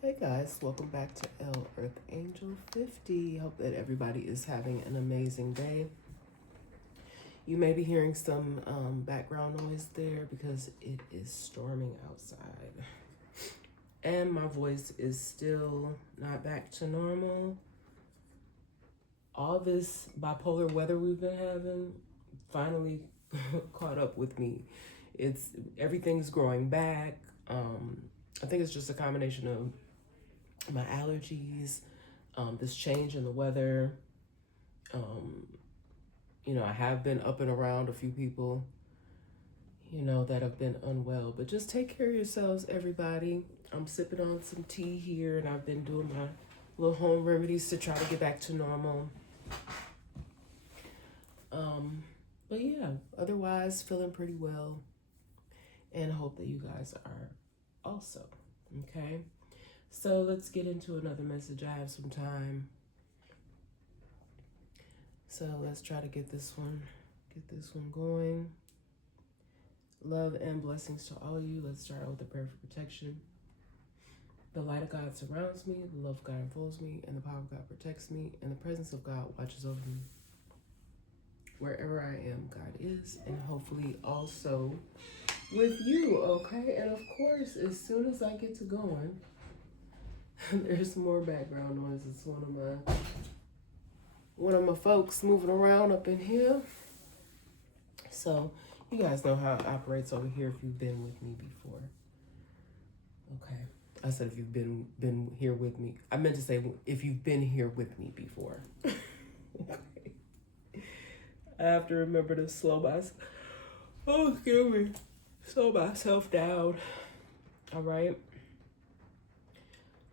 Hey guys, welcome back to L Earth Angel 50. Hope that everybody is having an amazing day. You may be hearing some background noise there because it is storming outside. And my voice is still not back to normal. All this bipolar weather we've been having finally caught up with me. Everything's growing back. I think it's just a combination of my allergies, this change in the weather. I have been up and around a few people, that have been unwell. But just take care of yourselves, everybody. I'm sipping on some tea here, and I've been doing my little home remedies to try to get back to normal. But yeah, otherwise feeling pretty well, and hope that you guys are also. Okay, so let's get into another message. I have some time. So let's try to get this one going. Love and blessings to all of you. Let's start out with a prayer for protection. The light of God surrounds me, the love of God enfolds me, and the power of God protects me, and the presence of God watches over me. Wherever I am, God is, and hopefully also with you, okay? And of course, as soon as I get to going, there's more background noise. It's one of my folks moving around up in here. So you guys know how it operates over here if you've been with me before. Okay. I said if you've been here with me. I meant to say if you've been here with me before. Okay. I have to remember to slow myself down. All right.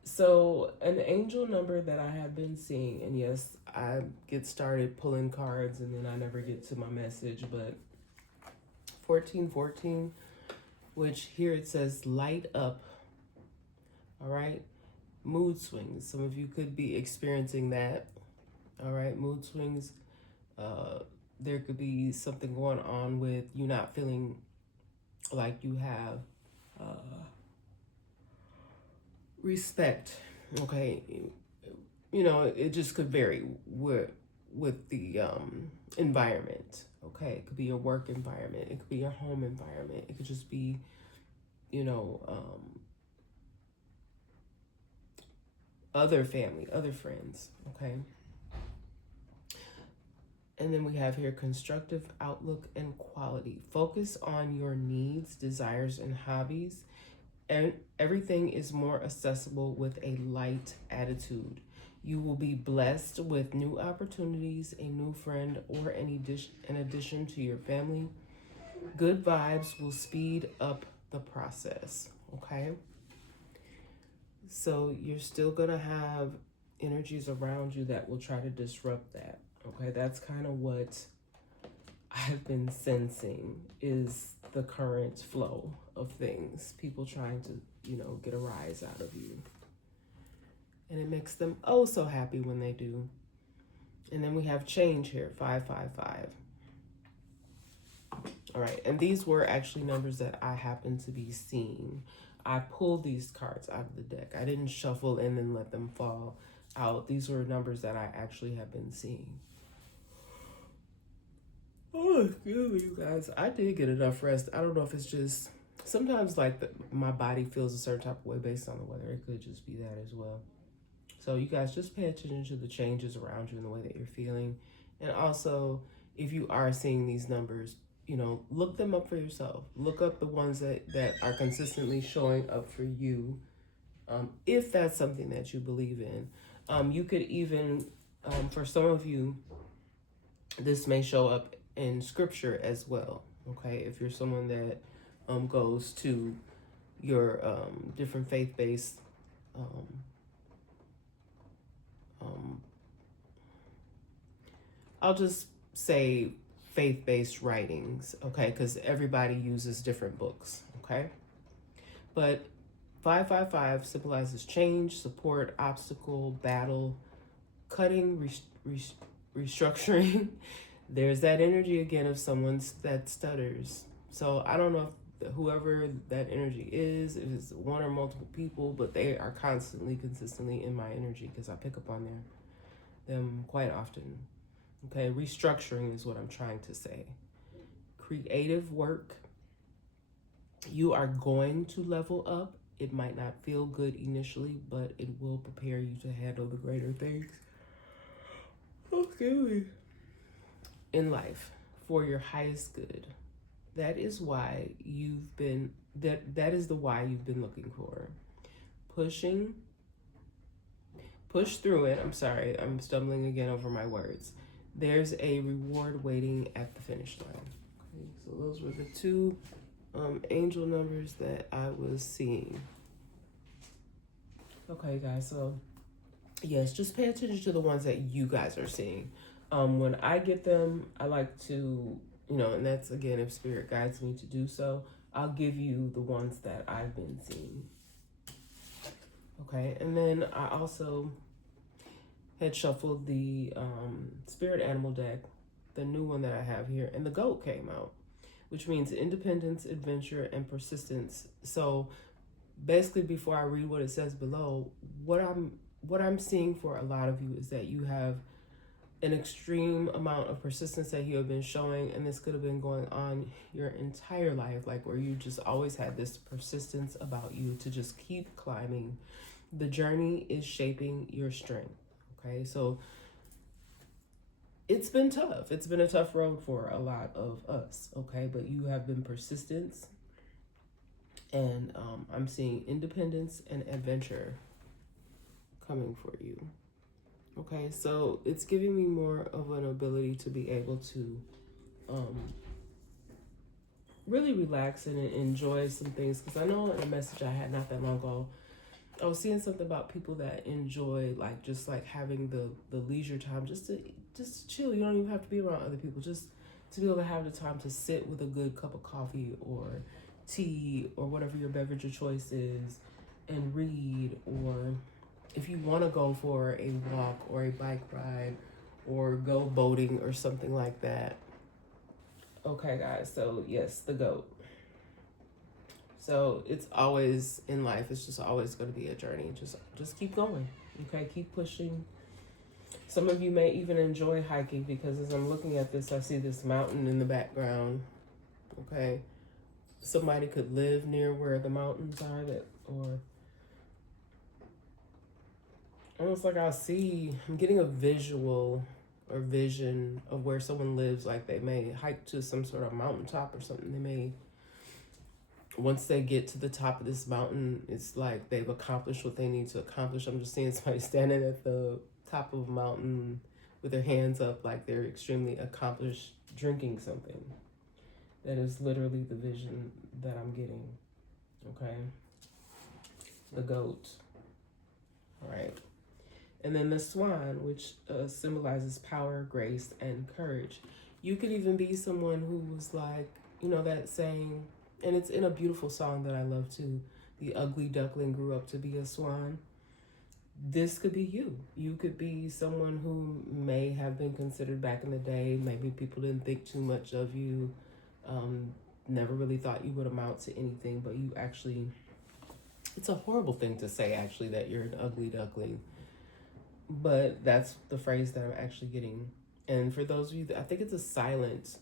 So an angel number that I have been seeing, and yes, I get started pulling cards and then I never get to my message, but 1414, which here it says light up. All right. Mood swings. Some of you could be experiencing that. All right. Mood swings. There could be something going on with you not feeling like you have respect. Okay. It just could vary with the environment. Okay. It could be your work environment. It could be your home environment. It could just be, other family, other friends. Okay. And then we have here constructive outlook and quality. Focus on your needs, desires, and hobbies. And everything is more accessible with a light attitude. You will be blessed with new opportunities, a new friend, or an addition to your family. Good vibes will speed up the process. Okay. So you're still going to have energies around you that will try to disrupt that. Okay, that's kind of what I've been sensing is the current flow of things. People trying to, get a rise out of you. And it makes them oh so happy when they do. And then we have change here, 555. All right, and these were actually numbers that I happened to be seeing. I pulled these cards out of the deck. I didn't shuffle and then let them fall out. These were numbers that I actually have been seeing. Oh, excuse me, you guys. I did get enough rest. I don't know if it's just sometimes like my body feels a certain type of way based on the weather. It could just be that as well. So you guys just pay attention to the changes around you and the way that you're feeling. And also, if you are seeing these numbers, look them up for yourself. Look up the ones that are consistently showing up for you. If that's something that you believe in. You could even, for some of you, this may show up in scripture as well. Okay, if you're someone that goes to your different faith-based I'll just say faith-based writings, okay, because everybody uses different books, okay? But 555 symbolizes change, support, obstacle, battle, cutting, restructuring. There's that energy again of someone that stutters. So I don't know whoever that energy is, if it's one or multiple people, but they are constantly, consistently in my energy because I pick up on them quite often. Okay, restructuring is what I'm trying to say. Creative work, you are going to level up. It might not feel good initially, but it will prepare you to handle the greater things. Okay. In life, for your highest good. That is why you've been, that is the why you've been looking for. Push through it. I'm sorry, I'm stumbling again over my words. There's a reward waiting at the finish line. Okay, so those were the two angel numbers that I was seeing. Okay, guys, so yes, just pay attention to the ones that you guys are seeing. When I get them, I like to, and that's again, if spirit guides me to do so, I'll give you the ones that I've been seeing. Okay, and then I also had shuffled the spirit animal deck, the new one that I have here, and the goat came out, which means independence, adventure, and persistence. So basically, before I read what it says below, what I'm seeing for a lot of you is that you have an extreme amount of persistence that you have been showing, and this could have been going on your entire life, like where you just always had this persistence about you to just keep climbing. The journey is shaping your strength. Okay, so it's been tough. It's been a tough road for a lot of us. Okay, but you have been persistent, and I'm seeing independence and adventure coming for you. Okay, so it's giving me more of an ability to be able to really relax and enjoy some things. Because I know in a message I had not that long ago, I was seeing something about people that enjoy just having the leisure time just to chill. You don't even have to be around other people. Just to be able to have the time to sit with a good cup of coffee or tea or whatever your beverage of choice is and read, or if you want to go for a walk or a bike ride or go boating or something like that. Okay, guys, so yes, the goat. So it's always in life, it's just always going to be a journey. Just keep going. Okay, keep pushing. Some of you may even enjoy hiking, because as I'm looking at this, I see this mountain in the background. Okay, somebody could live near where the mountains are, or almost like I'm getting a visual or vision of where someone lives. Like they may hike to some sort of mountaintop or something. They may, once they get to the top of this mountain, it's like they've accomplished what they need to accomplish. I'm just seeing somebody standing at the top of a mountain with their hands up, like they're extremely accomplished, drinking something. That is literally the vision that I'm getting. Okay. The goat. All right. And then the swan, which symbolizes power, grace, and courage. You could even be someone who was like, that saying, and it's in a beautiful song that I love too, the ugly duckling grew up to be a swan. This could be you. You could be someone who may have been considered back in the day. Maybe people didn't think too much of you, never really thought you would amount to anything, but you actually, it's a horrible thing to say actually, that you're an ugly duckling. But that's the phrase that I'm actually getting. And for those of you, I think it's a silent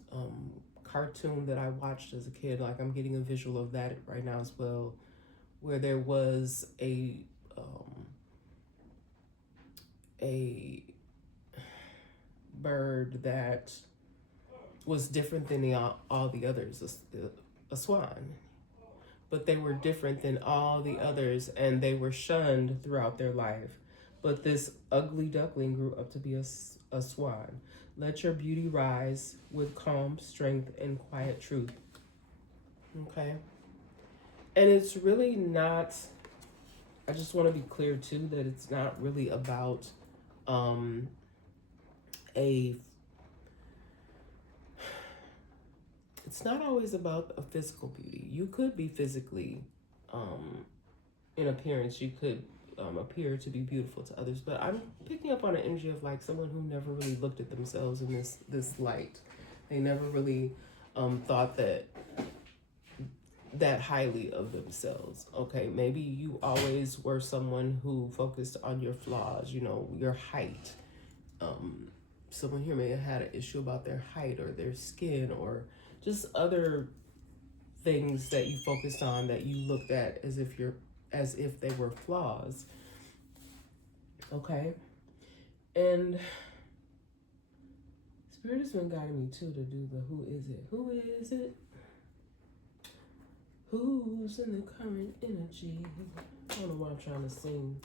cartoon that I watched as a kid. Like I'm getting a visual of that right now as well, where there was a bird that was different than all the others, a swan. But they were different than all the others, and they were shunned throughout their life. But this ugly duckling grew up to be a swan. Let your beauty rise with calm strength and quiet truth. Okay? And it's really not, I just want to be clear too, that it's not really about it's not always about a physical beauty. You could be physically, in appearance, you could appear to be beautiful to others, but I'm picking up on an energy of like someone who never really looked at themselves in this light. They never really thought that that highly of themselves. Okay, maybe you always were someone who focused on your flaws, you know, your height. Um, Someone here may have had an issue about their height or their skin or just other things that you focused on that you looked at as if they were flaws. Okay, and Spirit has been guiding me too to do the who is it? Who is it? Who's in the current energy? I don't know what I'm trying to sing.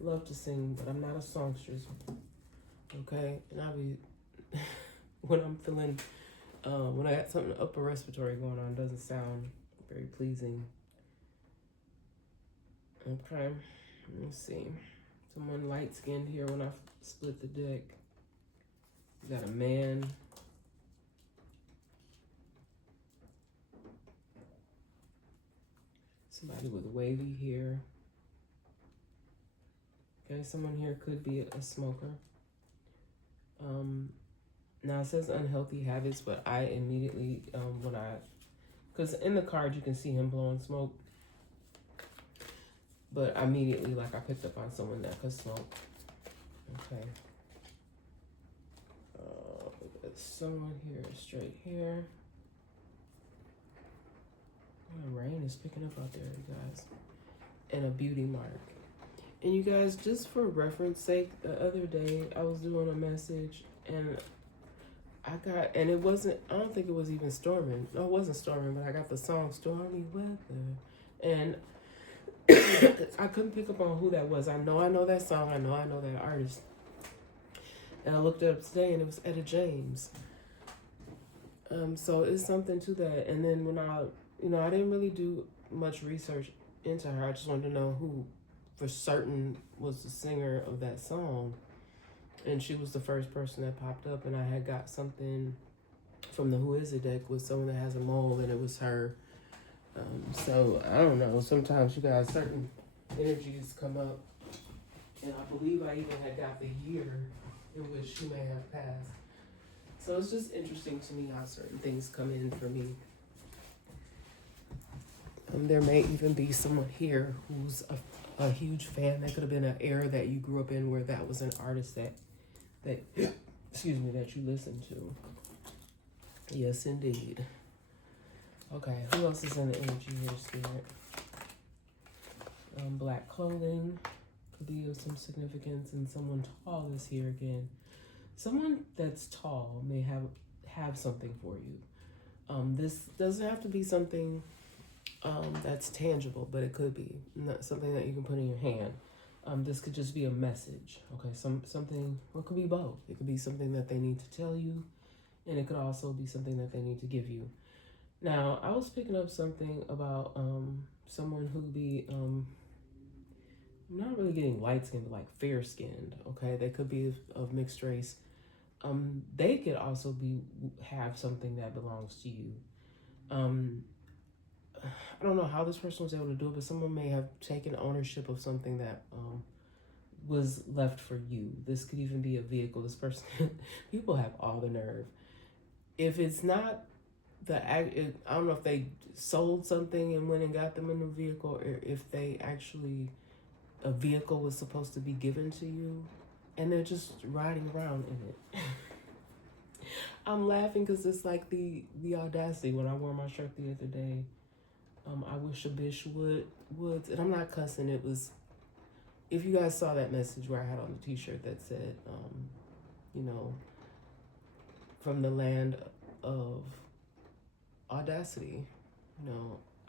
Love to sing, but I'm not a songstress. Okay, and I'll be when I'm feeling when I got something upper respiratory going on, it doesn't sound very pleasing. Okay, let's see. Someone light skinned here when I split the deck. You got a man. Somebody with wavy hair. Okay, someone here could be a smoker. Now it says unhealthy habits, but I immediately, because in the card you can see him blowing smoke, but immediately, like, I picked up on someone that could smoke. Okay. Someone here, straight here. Rain is picking up out there, you guys. And a beauty mark. And you guys, just for reference sake, the other day I was doing a message and and it wasn't, I don't think it was even storming. No, it wasn't storming, but I got the song Stormy Weather. And I couldn't pick up on who that was. I know that song. I know that artist. And I looked it up today and it was Etta James. So it's something to that. And then when I didn't really do much research into her. I just wanted to know who for certain was the singer of that song. And she was the first person that popped up, and I had got something from the Who Is It deck with someone that has a mole, and it was her. So I don't know. Sometimes you guys, certain energies come up, and I believe I even had got the year in which she may have passed. So it's just interesting to me how certain things come in for me. There may even be someone here who's a huge fan. That could have been an era that you grew up in where that was an artist that excuse me, that you listened to. Yes, indeed. Okay, who else is in the energy here, Spirit? Black clothing could be of some significance, and someone tall is here again. Someone that's tall may have something for you. This doesn't have to be something that's tangible, but it could be not something that you can put in your hand. This could just be a message. Okay, something. Well, it could be both. It could be something that they need to tell you, and it could also be something that they need to give you. Now, I was picking up something about someone who be not really getting light skinned, but like fair skinned. Okay, they could be of mixed race. They could also have something that belongs to you. I don't know how this person was able to do it, but someone may have taken ownership of something that was left for you. This could even be a vehicle. This person, people have all the nerve. If it's not I don't know if they sold something and went and got them in the vehicle, or if they actually, a vehicle was supposed to be given to you, and they're just riding around in it. I'm laughing because it's like the audacity. When I wore my shirt the other day, I wish a bitch would, and I'm not cussing. It was, if you guys saw that message where I had on the t-shirt that said, from the land of audacity,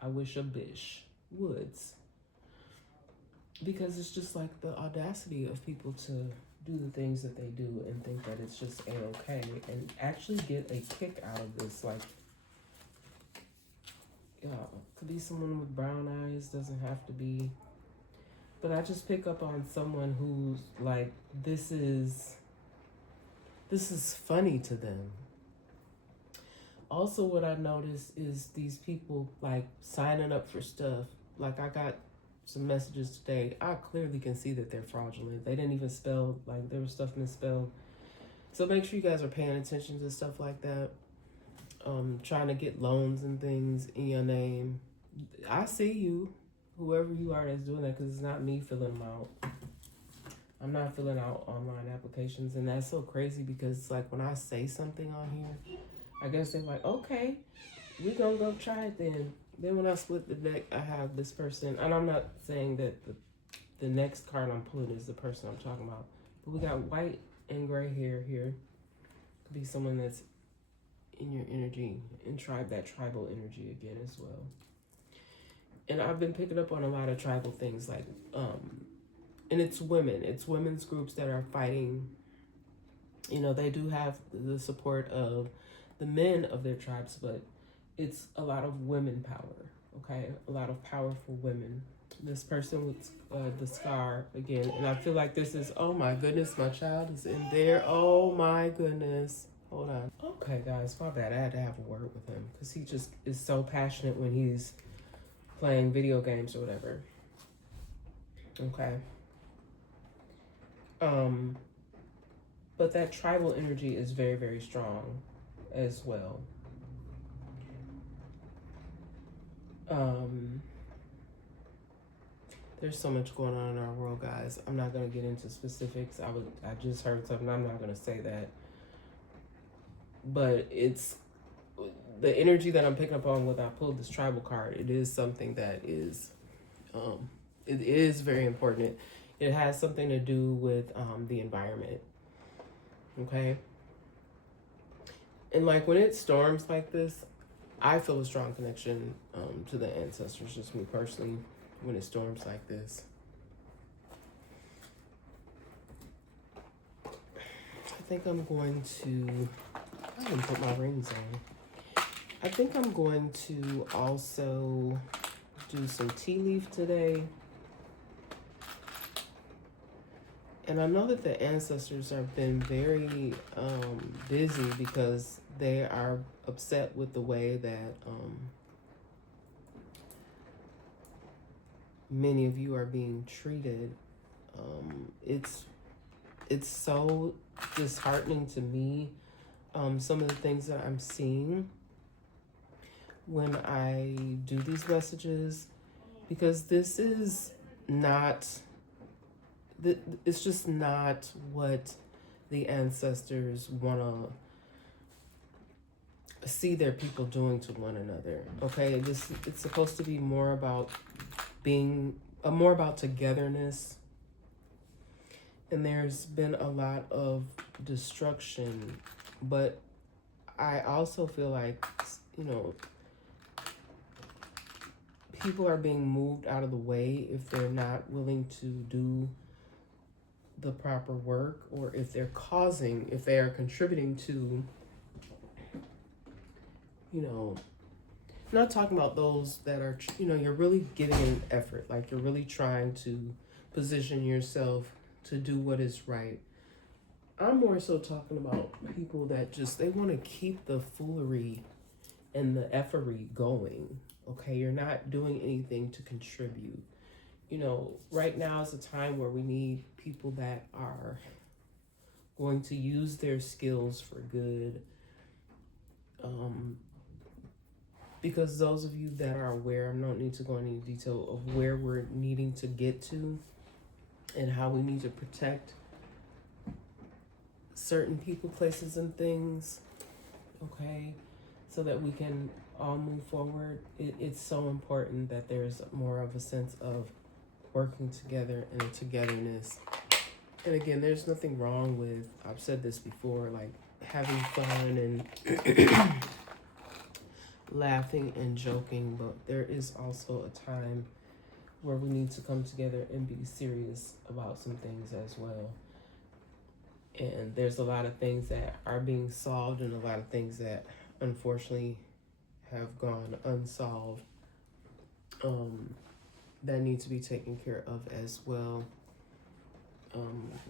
I wish a bitch would. Because it's just like the audacity of people to do the things that they do and think that it's just a-okay and actually get a kick out of this. Like, could be someone with brown eyes, doesn't have to be. But I just pick up on someone who's like, this is funny to them. Also, what I noticed is these people like signing up for stuff. Like, I got some messages today. I clearly can see that they're fraudulent. They didn't even spell, like, there was stuff misspelled. So make sure you guys are paying attention to stuff like that. trying to get loans and things in your name. I see you, whoever you are that's doing that, because it's not me filling them out. I'm not filling out online applications, and that's so crazy because it's like when I say something on here, I guess they're like, okay, we gonna go try it then. Then when I split the deck, I have this person, and I'm not saying that the next card I'm pulling is the person I'm talking about, but we got white and gray hair here. Could be someone that's in your energy and that tribal energy again as well. And I've been picking up on a lot of tribal things, like and it's women's groups that are fighting. You know, they do have the support of the men of their tribes, but it's a lot of women power. Okay, a lot of powerful women. This person with the scar again, and I feel like this is, oh my goodness, my child is in there. Oh my goodness. Hold on. Okay, guys, my bad. I had to have a word with him because he just is so passionate when he's playing video games or whatever. Okay. But that tribal energy is very, very strong as well. There's so much going on in our world, guys. I'm not gonna get into specifics. I just heard something. I'm not gonna say that. But it's the energy that I'm picking up on when I pulled this tribal card. It is something that is, it is very important. It has something to do with the environment. Okay. And like when it storms like this, I feel a strong connection to the ancestors, just me personally, when it storms like this. I think I'm going to, I didn't put my rings on. I think I'm going to also do some tea leaf today. And I know that the ancestors have been very busy because they are upset with the way that many of you are being treated. It's so disheartening to me, some of the things that I'm seeing when I do these messages, because this is not, it's just not what the ancestors want to see their people doing to one another. Okay, it's supposed to be more about being more about togetherness, and there's been a lot of destruction, but I also feel like, you know, people are being moved out of the way if they're not willing to do the proper work, or if they are contributing to, you know, not talking about those that are, you know, you're really giving an effort, like you're really trying to position yourself to do what is right. I'm more so talking about people that just, they want to keep the foolery and the effery going. Okay, you're not doing anything to contribute. You know, right now is a time where we need people that are going to use their skills for good. Because those of you that are aware, I don't need to go into any detail of where we're needing to get to and how we need to protect certain people, places, and things, okay, so that we can all move forward. It's so important that there's more of a sense of working together and a togetherness. And again, there's nothing wrong with, I've said this before, like having fun and laughing and joking, but there is also a time where we need to come together and be serious about some things as well. And there's a lot of things that are being solved and a lot of things that unfortunately have gone unsolved, that need to be taken care of as well.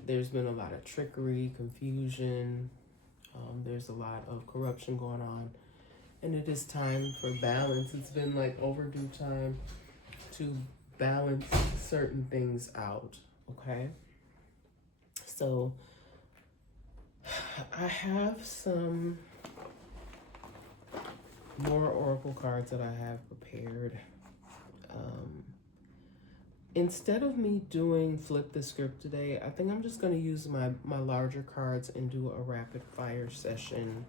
There's been a lot of trickery, confusion. There's a lot of corruption going on. And it is time for balance. It's been like overdue time to balance certain things out, okay? So I have some more oracle cards that I have prepared. Um, Instead of me doing flip the script today, I think I'm just going to use my larger cards and do a rapid fire session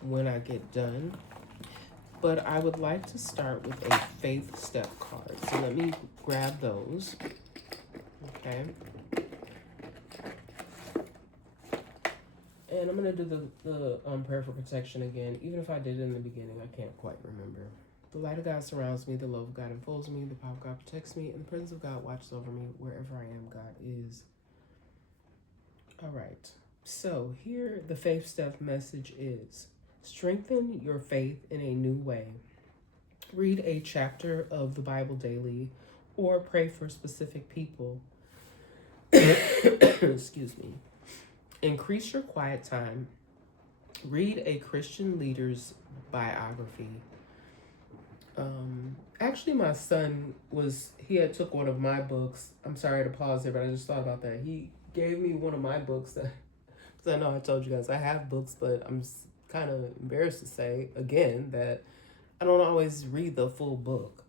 when I get done. But I would like to start with a faith step card. So let me grab those. Okay. And I'm going to do the prayer for protection again. Even if I did it in the beginning, I can't quite remember. The light of God surrounds me. The love of God enfolds me. The power of God protects me. And the presence of God watches over me. Wherever I am, God is. All right. So here the faith step message is: strengthen your faith in a new way. Read a chapter of the Bible daily or pray for specific people. Excuse me. Increase your quiet time. Read a Christian leader's biography. Actually, my son he had took one of my books. I'm sorry to pause there, but I just thought about that. He gave me one of my books that, because I know I told you guys I have books, but I'm kind of embarrassed to say again that I don't always read the full book.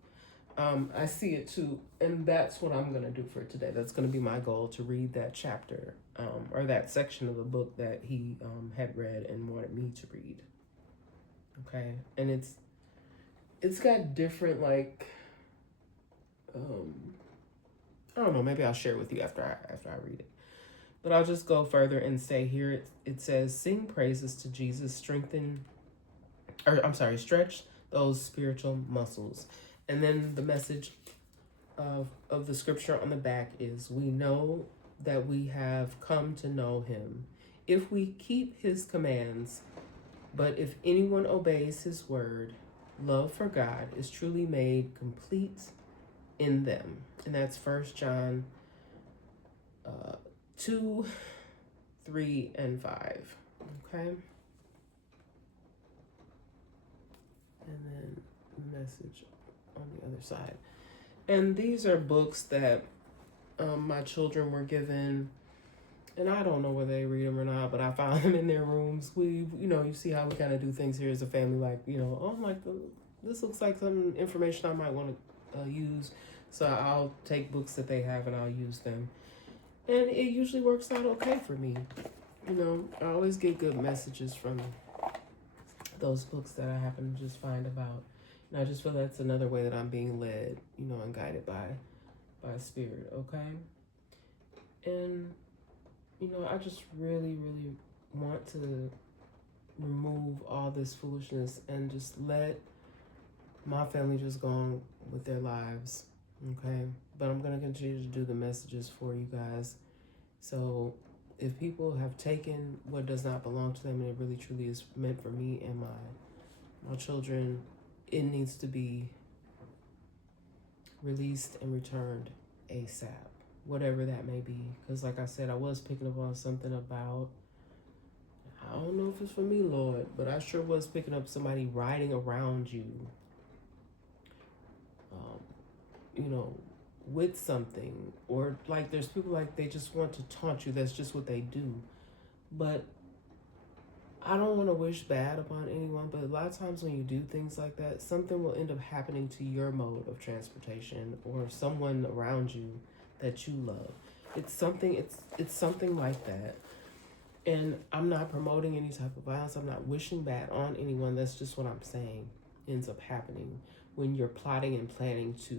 I see it too, and that's what I'm gonna do for today. That's gonna be my goal, to read that chapter, or that section of the book that he had read and wanted me to read. Okay, and it's got different, like, I don't know, maybe I'll share it with you after I read it. But I'll just go further and say here it says, sing praises to Jesus, stretch those spiritual muscles. And then the message of the scripture on the back is, we know that we have come to know him if we keep his commands. But if anyone obeys his word, love for God is truly made complete in them. And that's 1 John 2, 3, and 5. Okay? And then the message on the other side. And these are books that my children were given, and I don't know whether they read them or not, but I found them in their rooms. You see how we kind of do things here as a family, like, oh, like, this looks like some information I might want to use. So I'll take books that they have and I'll use them. And it usually works out okay for me. I always get good messages from those books that I happen to just find about. And I just feel that's another way that I'm being led, and guided by spirit, okay? And, I just really, really want to remove all this foolishness and just let my family just go on with their lives, okay? But I'm going to continue to do the messages for you guys. So if people have taken what does not belong to them and it really truly is meant for me and my children, it needs to be released and returned ASAP, whatever that may be. Because like I said, I was picking up on something about, I don't know if it's for me, Lord, but I sure was picking up somebody riding around you, with something. Or like there's people like they just want to taunt you. That's just what they do. But I don't want to wish bad upon anyone, but a lot of times when you do things like that, something will end up happening to your mode of transportation or someone around you that you love. It's something like that. And I'm not promoting any type of violence. I'm not wishing bad on anyone. That's just what I'm saying ends up happening when you're plotting and planning to,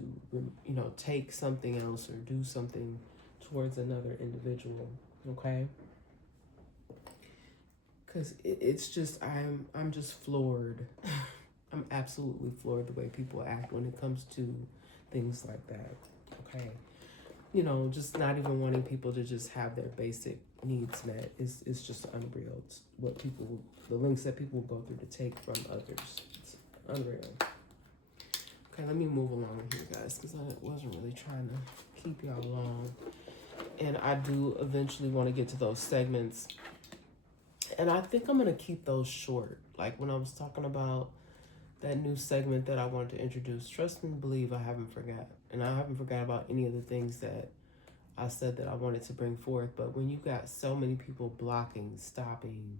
take something else or do something towards another individual, okay? Because it's just, I'm just floored. I'm absolutely floored the way people act when it comes to things like that, okay? Just not even wanting people to just have their basic needs met is just unreal. It's the lengths that people go through to take from others. It's unreal. Okay, let me move along here, guys, because I wasn't really trying to keep y'all long. And I do eventually want to get to those segments. And I think I'm going to keep those short. Like when I was talking about that new segment that I wanted to introduce, trust and believe I haven't forgot. And I haven't forgot about any of the things that I said that I wanted to bring forth. But when you got so many people blocking, stopping,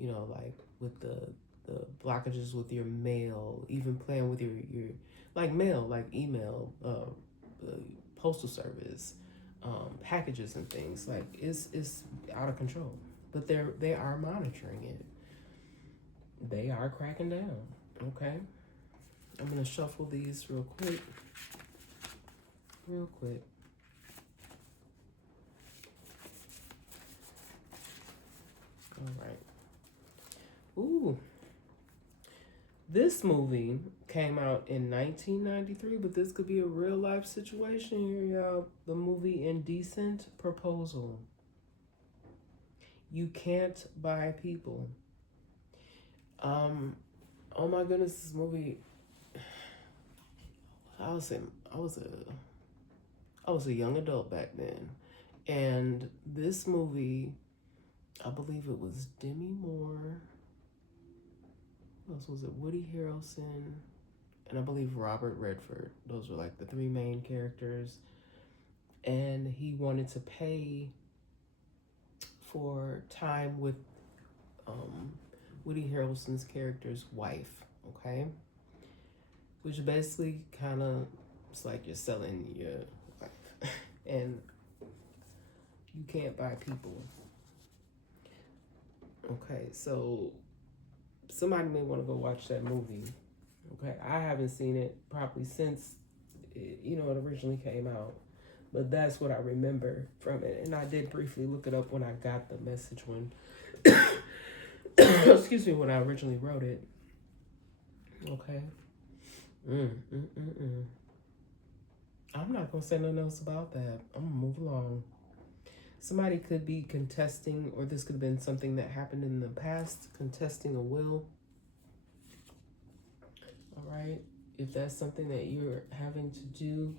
like with the the blockages with your mail, even playing with your like mail, like email, postal service, packages and things. Like it's out of control. But they are monitoring it. They are cracking down. Okay. I'm gonna shuffle these real quick. Real quick. All right. Ooh. This movie came out in 1993, but this could be a real life situation here, y'all. The movie Indecent Proposal. You can't buy people. Oh my goodness, this movie. I was a young adult back then, and this movie, I believe it was Demi Moore. Who else was it? Woody Harrelson, and I believe Robert Redford. Those were like the three main characters, and he wanted to pay for time with Woody Harrelson's character's wife. Okay, which basically kind of, it's like you're selling your life, and you can't buy people. Okay, so somebody may want to go watch that movie. Okay, I haven't seen it probably since it originally came out, but that's what I remember from it. And I did briefly look it up when I got the message when excuse me, when I originally wrote it. Okay. I'm not gonna say nothing else about that. I'm gonna move along. Somebody could be contesting, or this could have been something that happened in the past, contesting a will. All right. If that's something that you're having to do,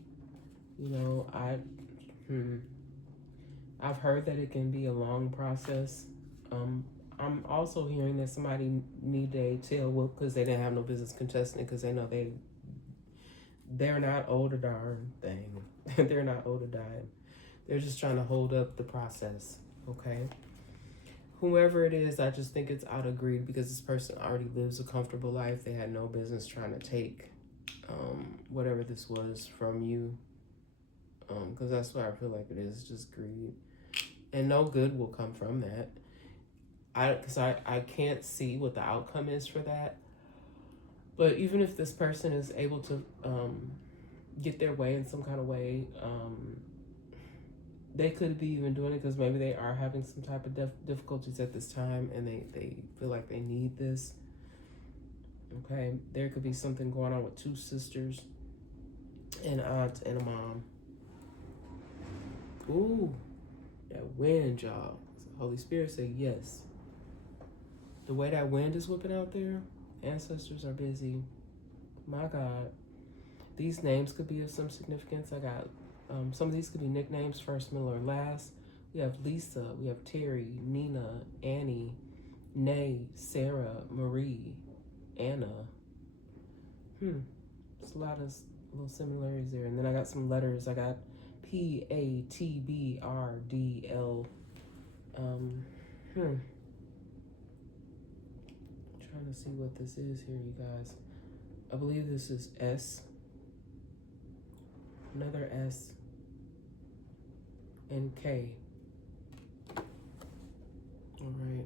I've heard that it can be a long process. I'm also hearing that somebody need a tail whoop because they didn't have no business contesting because they know they're not owed a darn thing. They're not owed a dime. They're just trying to hold up the process. Okay. Whoever it is, I just think it's out of greed because this person already lives a comfortable life. They had no business trying to take whatever this was from you. Because that's what I feel like it is, just greed. And no good will come from that. I can't see what the outcome is for that. But even if this person is able to get their way in some kind of way, they could be even doing it because maybe they are having some type of difficulties at this time and they feel like they need this. Okay, there could be something going on with two sisters, an aunt, and a mom. Ooh, that wind, y'all. Holy Spirit said yes. The way that wind is whipping out there, ancestors are busy. My God. These names could be of some significance. I got some of these could be nicknames, first, middle, or last. We have Lisa, we have Terry, Nina, Annie, Nay, Sarah, Marie, Anna. There's a lot of little similarities there. And then I got some letters. I got PATBRDL. Trying to see what this is here, you guys. I believe this is S. Another S. And K. All right.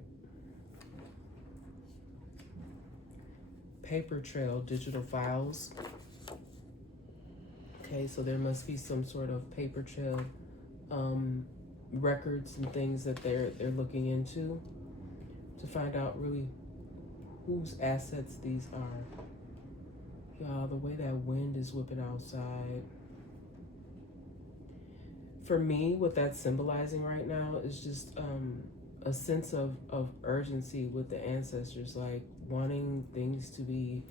Paper trail, digital files. Okay, so there must be some sort of paper trail records and things that they're looking into to find out really whose assets these are. Y'all, the way that wind is whipping outside. For me, what that's symbolizing right now is just a sense of urgency with the ancestors, like wanting things to be,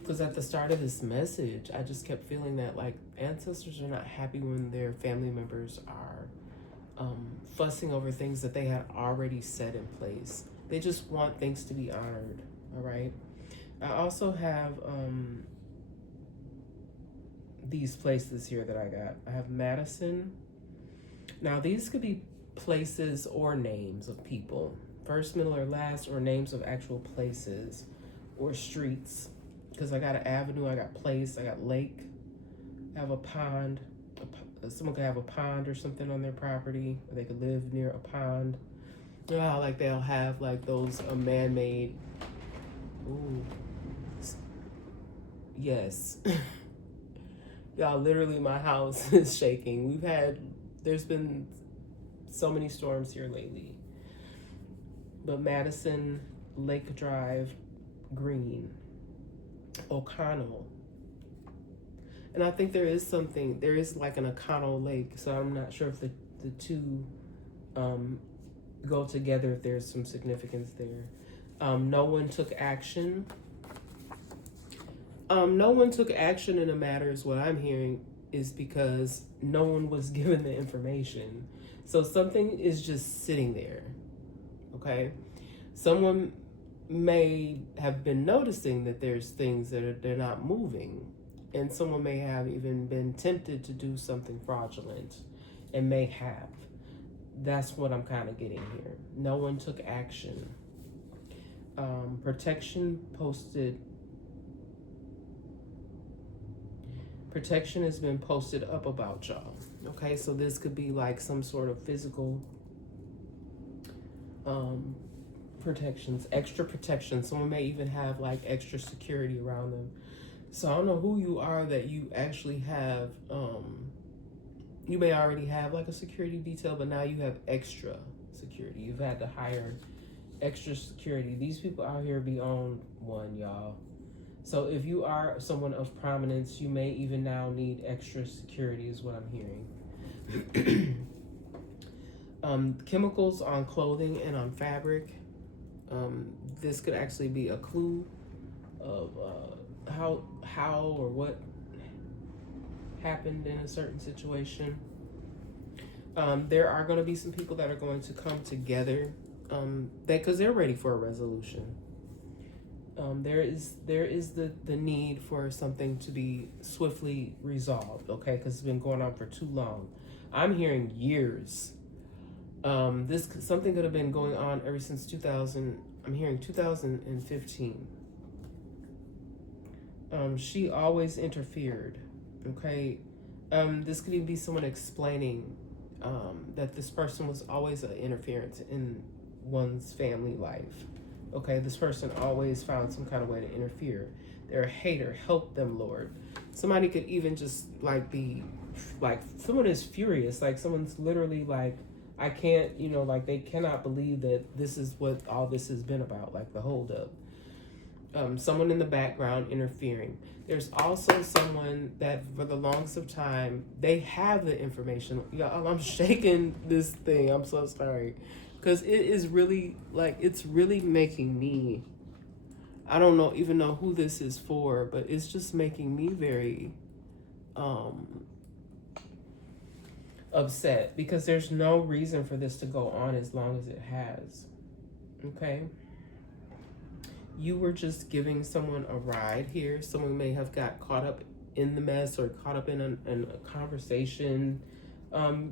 because at the start of this message, I just kept feeling that like ancestors are not happy when their family members are fussing over things that they had already set in place. They just want things to be honored, all right? I also have these places here that I got. I have Madison. Now, these could be places or names of people. First, middle, or last, or names of actual places. or streets, because I got an avenue, I got place, I got lake, I have a pond. Someone could have a pond or something on their property, or they could live near a pond. You know how like they'll have like those man-made. Ooh, yes. Y'all, literally, my house is shaking. There's been so many storms here lately. But Madison, Lake Drive, Green, O'Connell. And I think there is like an O'Connell Lake, so I'm not sure if the two go together, if there's some significance there. No one took action. No one took action in the matters. What I'm hearing is because no one was given the information. So something is just sitting there, okay? Someone may have been noticing that there's things that they're not moving, and someone may have even been tempted to do something fraudulent and may have. That's what I'm kind of getting here. No one took action. Protection has been posted up about y'all. Okay, so this could be like some sort of physical protections, extra protection. Someone may even have like extra security around them. So I don't know who you are that you actually have, you may already have like a security detail, but now you have extra security. You've had to hire extra security. These people out here beyond one, y'all. So if you are someone of prominence, you may even now need extra security is what I'm hearing. Chemicals on clothing and on fabric. This could actually be a clue of how or what happened in a certain situation. There are going to be some people that are going to come together because they're ready for a resolution. There is the need for something to be swiftly resolved, okay? Because it's been going on for too long. I'm hearing years. Something could have been going on ever since 2000. I'm hearing 2015. She always interfered, okay? This could even be someone explaining that this person was always an interference in one's family life. Okay, this person always found some kind of way to interfere. They're a hater. Help them, Lord. Somebody could even just like be like, someone is furious. Like someone's literally like, I can't, like they cannot believe that this is what all this has been about, like the holdup. Someone in the background interfering. There's also someone that for the longest of time, they have the information. Y'all, I'm shaking this thing. I'm so sorry. Because it is really, like, it's really making me, I don't even know who this is for, but it's just making me very upset because there's no reason for this to go on as long as it has. Okay? You were just giving someone a ride here. Someone may have got caught up in the mess or caught up in a conversation.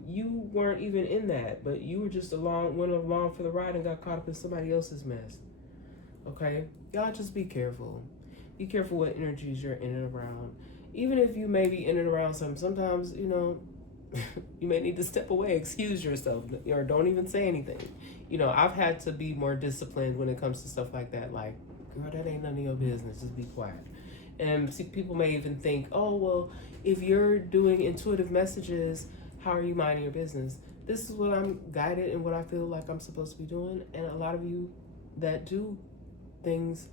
You weren't even in that, but you were just went along for the ride and got caught up in somebody else's mess. Okay? Y'all just be careful. Be careful what energies you're in and around. Even if you may be in and around sometimes, you may need to step away, excuse yourself, or don't even say anything. I've had to be more disciplined when it comes to stuff like that. Like, girl, that ain't none of your business. Just be quiet. And see, people may even think, oh, well, if you're doing intuitive messages, how are you minding your business? This is what I'm guided and what I feel like I'm supposed to be doing. And a lot of you that do things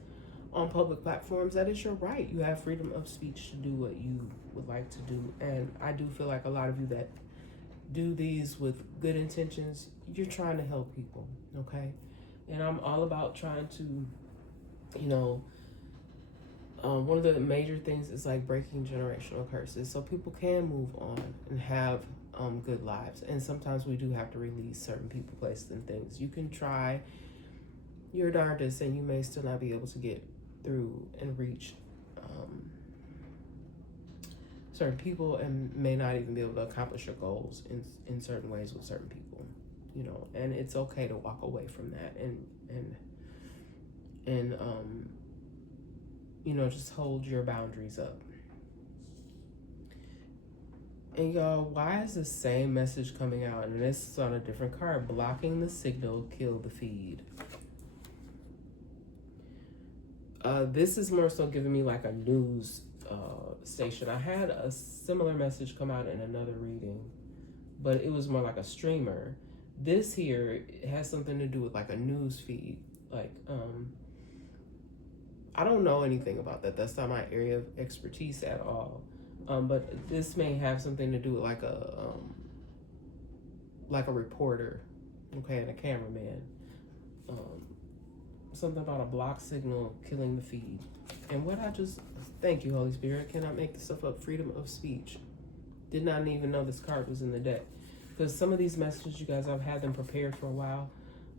on public platforms, that is your right. You have freedom of speech to do what you would like to do. And I do feel like a lot of you that do these with good intentions, you're trying to help people, okay? And I'm all about trying to, one of the major things is like breaking generational curses so people can move on and have good lives. And sometimes we do have to release certain people, places, and things. You can try your darndest and you may still not be able to get through and reach certain people and may not even be able to accomplish your goals in certain ways with certain people, and it's okay to walk away from that and just hold your boundaries up. And y'all, why is the same message coming out? And this is on a different card. Blocking the signal, kill the feed. This is more so giving me like a news station. I had a similar message come out in another reading, but it was more like a streamer. This here has something to do with like a news feed. Like, I don't know anything about that. That's not my area of expertise at all. But this may have something to do with like a reporter, okay, and a cameraman. Something about a block signal killing the feed. And thank you, Holy Spirit. I cannot make this stuff up. Freedom of speech. Did not even know this card was in the deck. Because some of these messages, you guys, I've had them prepared for a while.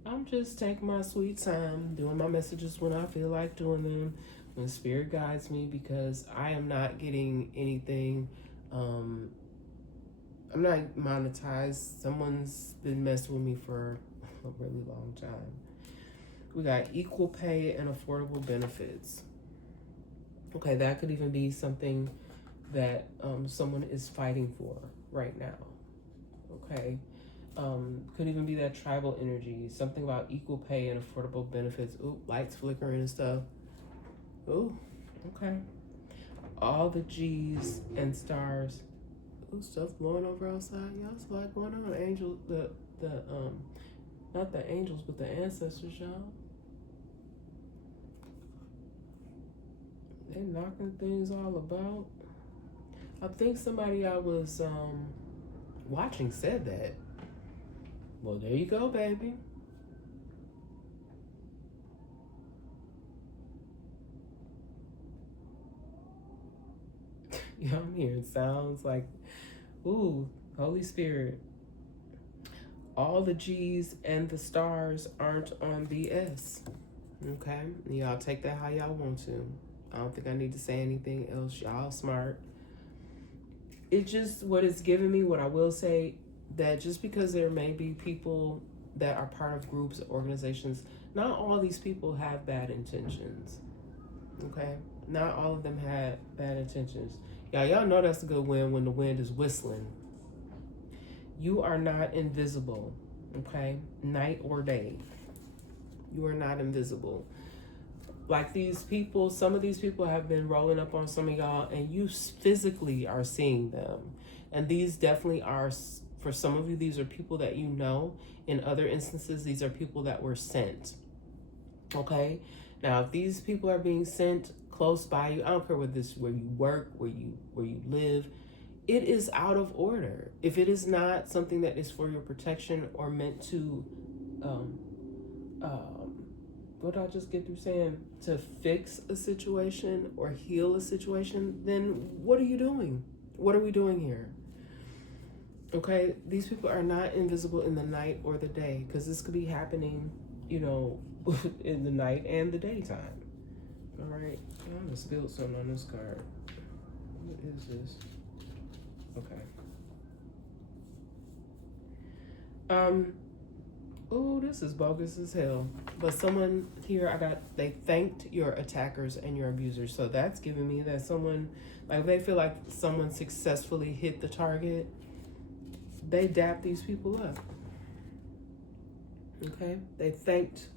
I'm just taking my sweet time, doing my messages when I feel like doing them, when Spirit guides me, because I am not getting anything. I'm not monetized. Someone's been messing with me for a really long time. We got equal pay and affordable benefits. Okay, that could even be something that someone is fighting for right now. Okay, could even be that tribal energy, something about equal pay and affordable benefits. Ooh, lights flickering and stuff. Ooh, okay. All the G's and stars. Ooh, stuff blowing over outside. Y'all, it's a lot going on. Angel, not the angels, but the ancestors, y'all. They knocking things all about. I think somebody I was watching said that. Well, there you go, baby. Yeah, I'm hearing sounds like, ooh, Holy Spirit. All the G's and the stars aren't on BS. Okay? Y'all take that how y'all want to. I don't think I need to say anything else. Y'all smart. It's just what it's giving me. What I will say, that just because there may be people that are part of groups, organizations, not all these people have bad intentions. Okay? Not all of them had bad intentions. Y'all know that's a good wind when the wind is whistling. You are not invisible. Okay? Night or day. You are not invisible. Like these people, some of these people have been rolling up on some of y'all, and you physically are seeing them. And these definitely are, for some of you, these are people that you know. In other instances, these are people that were sent. Okay? Now, if these people are being sent close by you, I don't care where you work, where you live, it is out of order. If it is not something that is for your protection or meant to what did I just get through saying? To fix a situation or heal a situation, then what are you doing? What are we doing here? Okay, these people are not invisible in the night or the day, because this could be happening, in the night and the daytime. All right, I'm gonna spill something on this card. What is this? Okay. Oh, this is bogus as hell. But someone here, they thanked your attackers and your abusers. So that's giving me that someone, like they feel like someone successfully hit the target, they dap these people up. Okay? They thanked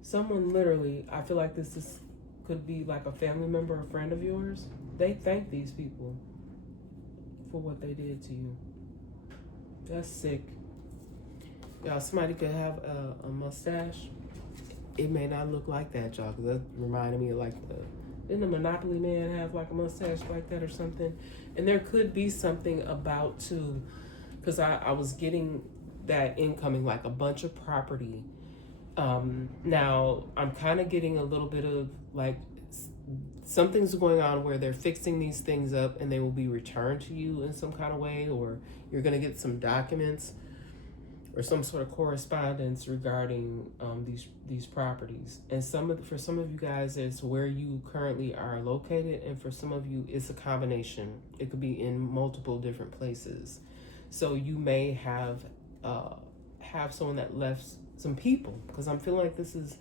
someone literally, I feel like could be like a family member or friend of yours. They thanked these people for what they did to you. That's sick. Y'all, somebody could have a mustache. It may not look like that, y'all, because that reminded me of didn't the Monopoly man have like a mustache like that or something? And there could be something about too, because I was getting that incoming, like a bunch of property. Now I'm kind of getting a little bit of like something's going on where they're fixing these things up and they will be returned to you in some kind of way, or you're going to get some documents or some sort of correspondence regarding these properties. And for some of you guys, it's where you currently are located, and for some of you, it's a combination. It could be in multiple different places. So you may have someone that left some people, because I'm feeling like this is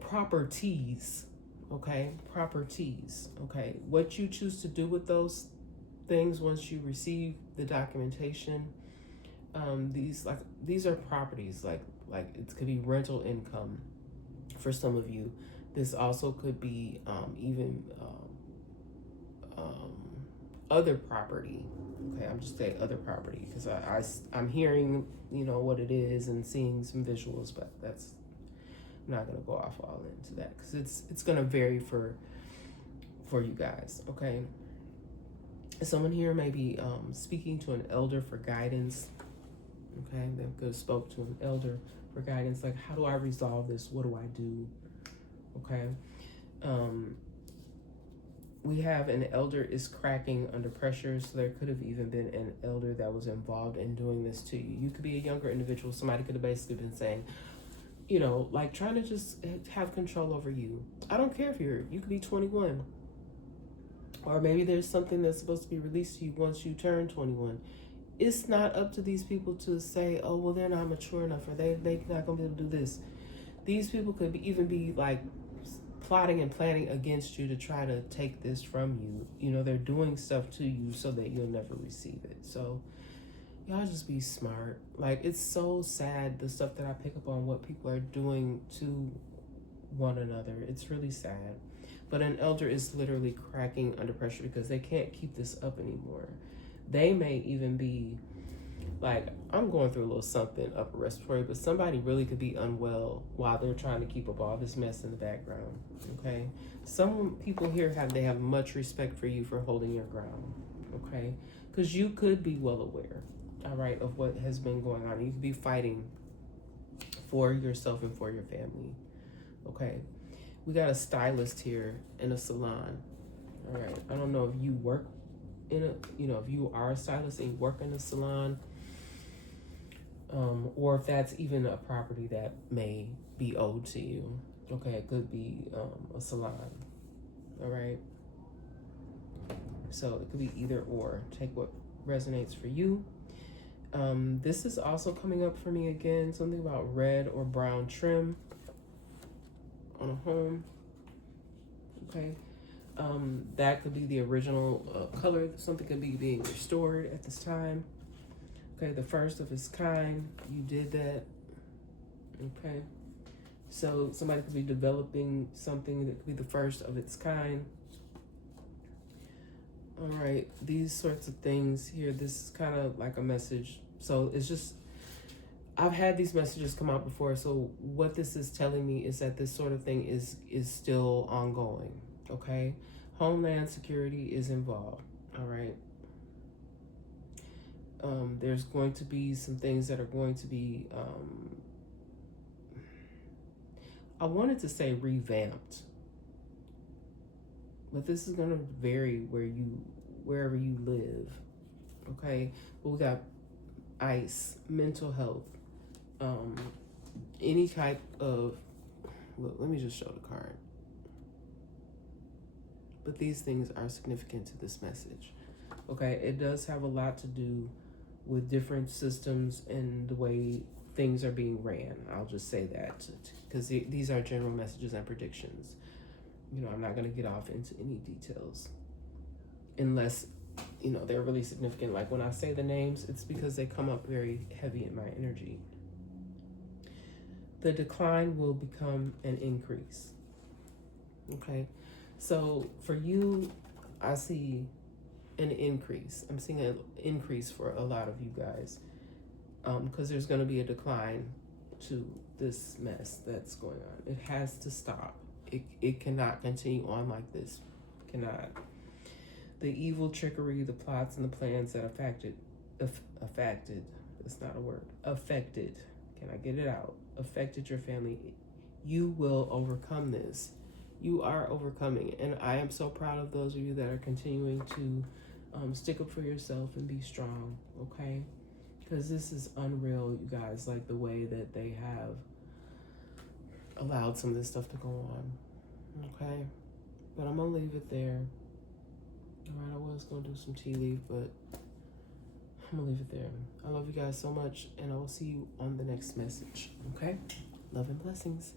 properties. Okay, properties. Okay, what you choose to do with those things once you receive the documentation. These are properties. Like it could be rental income for some of you. This also could be even other property. Okay, I'm just saying other property because I'm hearing what it is and seeing some visuals, but that's I'm not gonna go off all into that because it's gonna vary for you guys. Okay, someone here may be speaking to an elder for guidance. Okay, they could have spoke to an elder for guidance, like how do I resolve this? What do I do? Okay. We have an elder is cracking under pressure, so there could have even been an elder that was involved in doing this to you. You could be a younger individual. Somebody could have basically been saying, like trying to just have control over you. I don't care if you could be 21. Or maybe there's something that's supposed to be released to you once you turn 21. It's not up to these people to say, oh, well, they're not mature enough, or they're not going to be able to do this. These people could even be like plotting and planning against you to try to take this from you. They're doing stuff to you so that you'll never receive it. So y'all just be smart. Like, it's so sad, the stuff that I pick up on what people are doing to one another. It's really sad. But an elder is literally cracking under pressure because they can't keep this up anymore. They may even be like, I'm going through a little something upper respiratory, but somebody really could be unwell while they're trying to keep up all this mess in the background. Okay, some people here have much respect for you for holding your ground. Okay, because you could be well aware, all right, of what has been going on. You could be fighting for yourself and for your family. Okay, we got a stylist here in a salon. All right, I don't know if you work in if you are a stylist and you work in a salon. Or if that's even a property that may be owed to you. Okay, it could be a salon. All right. So it could be either or. Take what resonates for you. This is also coming up for me again. Something about red or brown trim on a home. Okay. That could be the original color. Something could be being restored at this time. Okay, the first of its kind, you did that. Okay, so somebody could be developing something that could be the first of its kind. All right, these sorts of things here, this is kind of like a message. So it's just, I've had these messages come out before. So what this is telling me is that this sort of thing is still ongoing. Okay, Homeland Security is involved. All right. There's going to be some things that are going to be, I wanted to say revamped, but this is going to vary wherever you live. Okay, but we got ICE, mental health, any type of, let me just show the card. But these things are significant to this message. Okay, it does have a lot to do with different systems and the way things are being ran. I'll just say that because these are general messages and predictions. I'm not going to get off into any details unless, they're really significant. Like when I say the names, it's because they come up very heavy in my energy. The decline will become an increase. Okay, so for you, I see an increase. I'm seeing an increase for a lot of you guys because there's going to be a decline to this mess that's going on. It has to stop. It cannot continue on like this. Cannot. The evil trickery, the plots and the plans that affected, that's not a word, affected, can I get it out? Affected your family. You will overcome this. You are overcoming. And I am so proud of those of you that are continuing to stick up for yourself and be strong, okay? Because this is unreal, you guys, like the way that they have allowed some of this stuff to go on, okay? But I'm going to leave it there. All right, I was going to do some tea leaf, but I'm going to leave it there. I love you guys so much, and I will see you on the next message, okay? Love and blessings.